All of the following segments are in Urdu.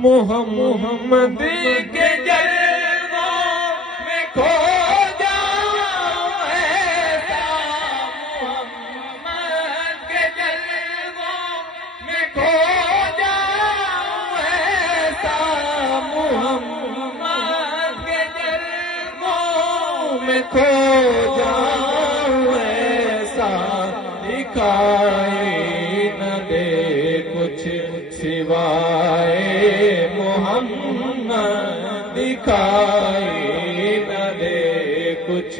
محمد کے جلووں میں کھو جاؤں ایسا، محمد کے جلووں میں کھو جاؤں ایسا، محمد کے جلووں میں کھو جاؤں ایسا، دکھائی نہ دے کچھ سوائے محمد، دکھائی نہ دے کچھ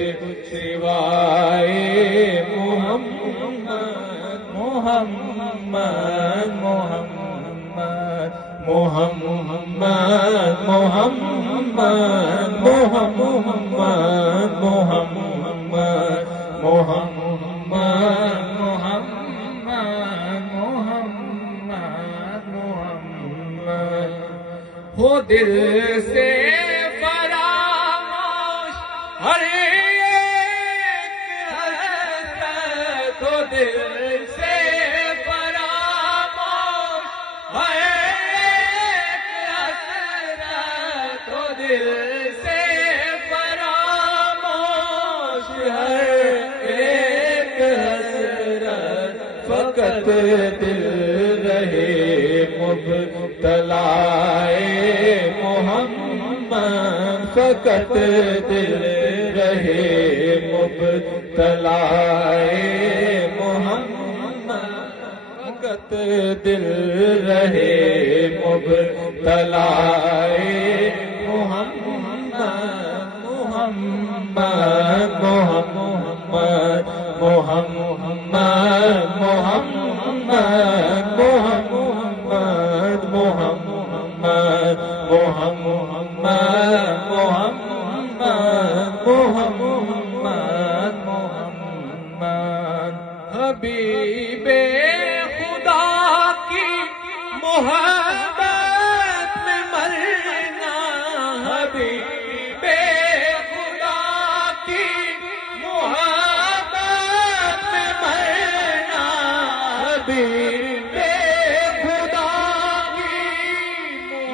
سوائے محمد، محمد محمد محمد محمد محمد محمد محمد ہو دل سے فراموش ہر ایک حسرت، ہو دل سے فراموش ہر ایک حسرت، ہو دل سے فراموش ہر ایک حسرت، فقط دل رہے مبتلا محمد، فقط دل رہے مبتلا محمد، فقط دل رہے مبتلا محمد، محمد محمد محمد محمد محمد محمد محمد حبیب خدا کی محبت میں مرنا، حبیب خدا کی محبت میں مرنا، حبیب خدا کی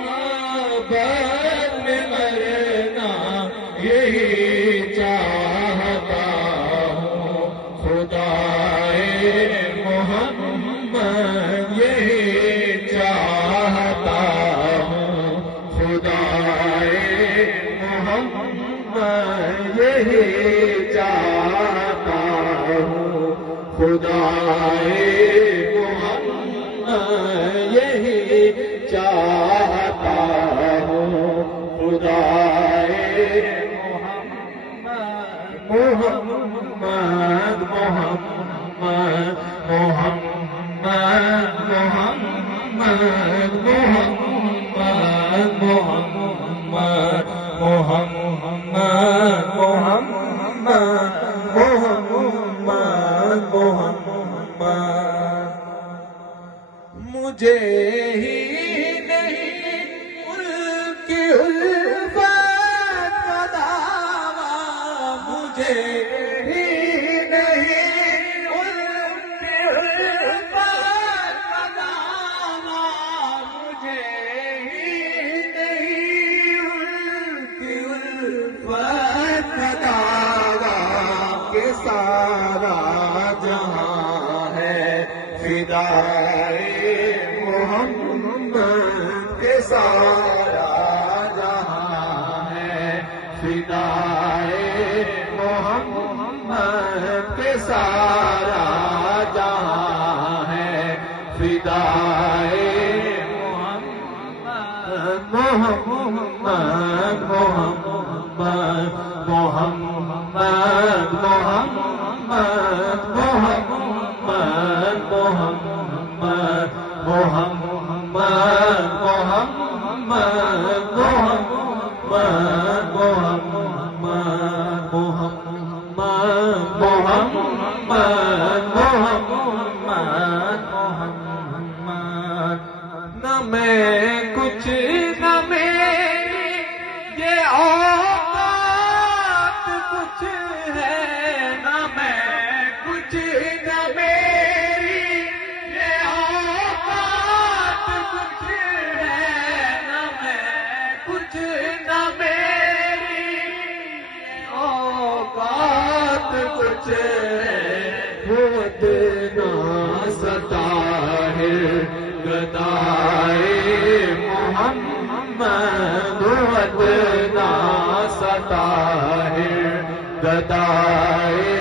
محبت میں مرنا، یہی چاہتا ہوں خدائے محمد، یہی چاہتا ہوں خدائے محمد، یہی چاہتا ہوں خدائے محمد، یہی چاہتا ہوں خدائے محمد، محمد محمد محمد محمد محمد محمد محمد محمد، مجھے ہی نہیں ان کی الفت کا دعویٰ، مجھے ہی نہیں ان کی الفت کا دعویٰ، مجھے ہی نہیں ان کی الفت کا دعویٰ، کہ سارا جہاں ہے فدائے محمد، کے سارا جہاں ہے فدائے محمد، کے سارا جہاں ہے فدائے محمد، محمد محمد محمد محمد محمد محمد محمد نہ میں کچھ نہ میری یہ اوقات کچھ ہے، نہ میں کچھ نہ میری یہ اوقات کچھ ہے، نہ میں کچھ نہ میری اوقات کچھ ہے، خود نہ ستا ہے گدائے محمد ودنا ستا ہے گدائے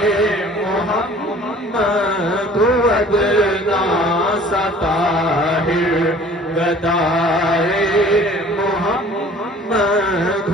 محمد ودنا ستا ہے گدائے محمد